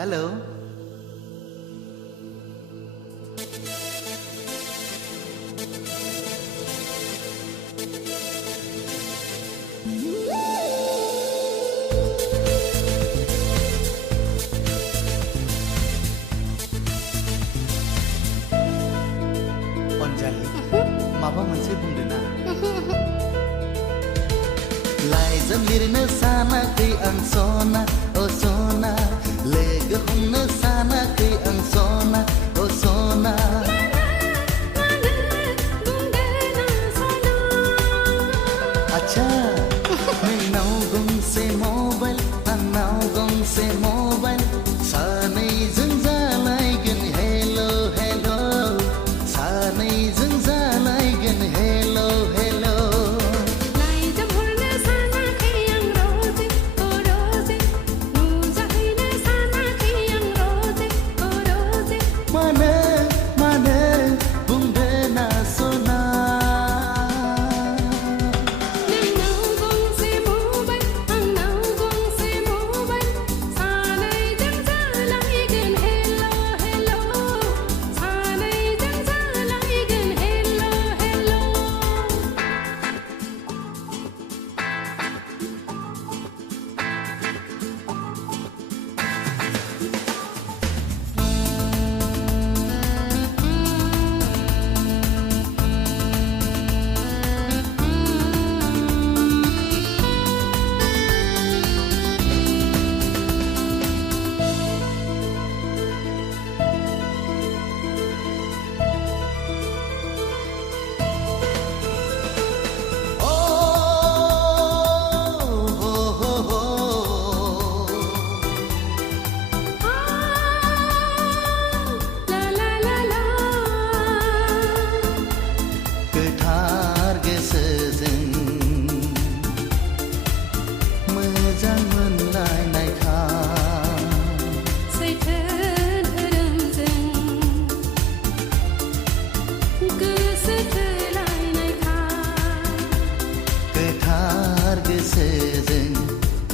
hello Anjali माबा मोनसे बुंदो ना लाइजाम लिरनो सानाखै आं सना अ सना लोगो हमनो सानाखै आं सना अ सना आच्छा नोंनाव गंसे मबाइल आंनाव गंसे मबाइल सानैजों जालायगोन हेल' हेल' सानैजों जालायगोन हेल' हेल'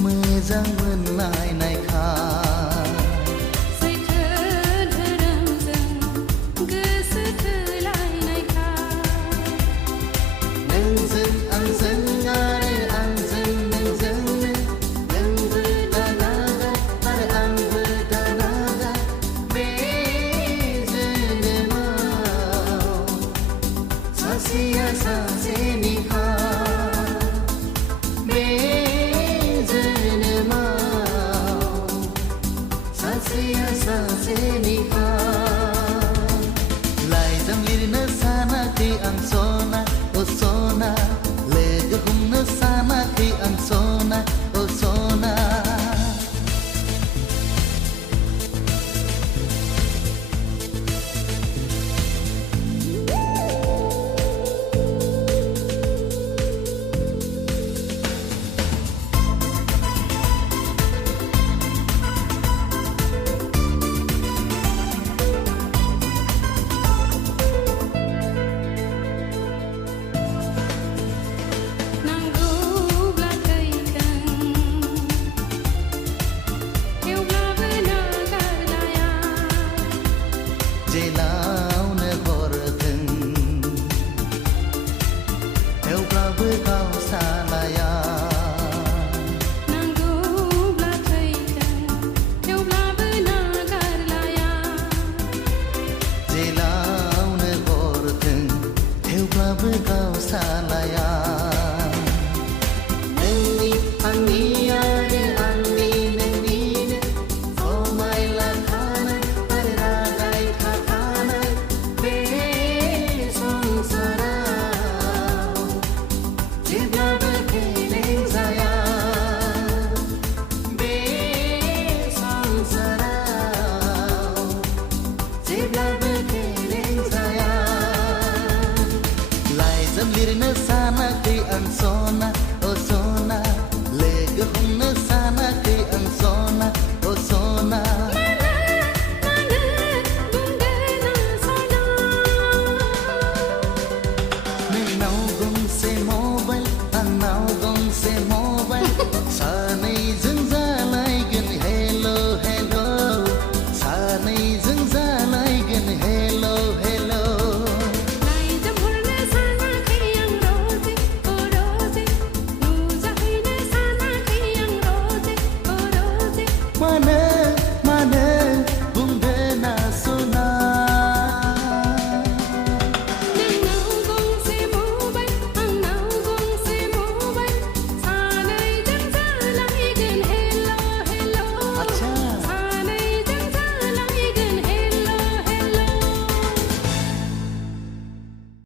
मोजां मोनलायनायखा सैथो धोरोमजों गोसो थोलायनायखा नोंजों आंजों आरो आंजों नोंजोंनो नोंबो दानागा आरो आंबो दानागा बे जोनोमाव सासेया सासेनिखा लाइजाम लिरनो सानाखै आं सना अ सना लोगो हमनो सानाखै आं सना अ सना जेलावनो हरथों थेवब्लाबो गाव सालाया नांगौब्ला थैगोन थेवब्लाबो नागारलाया जेलावनो हरथों थेवब्लाबो गाव सालाया नोंनि आंनि आरो आंनि नोंनिनो समायलाखानाय आरो रागायखाखानाय बे संसाराव जेब्लाबो फेलें जाया बे संसाराव जेब्लाबो फेलें जाया लाइजाम लिरनो सानाखै आं सना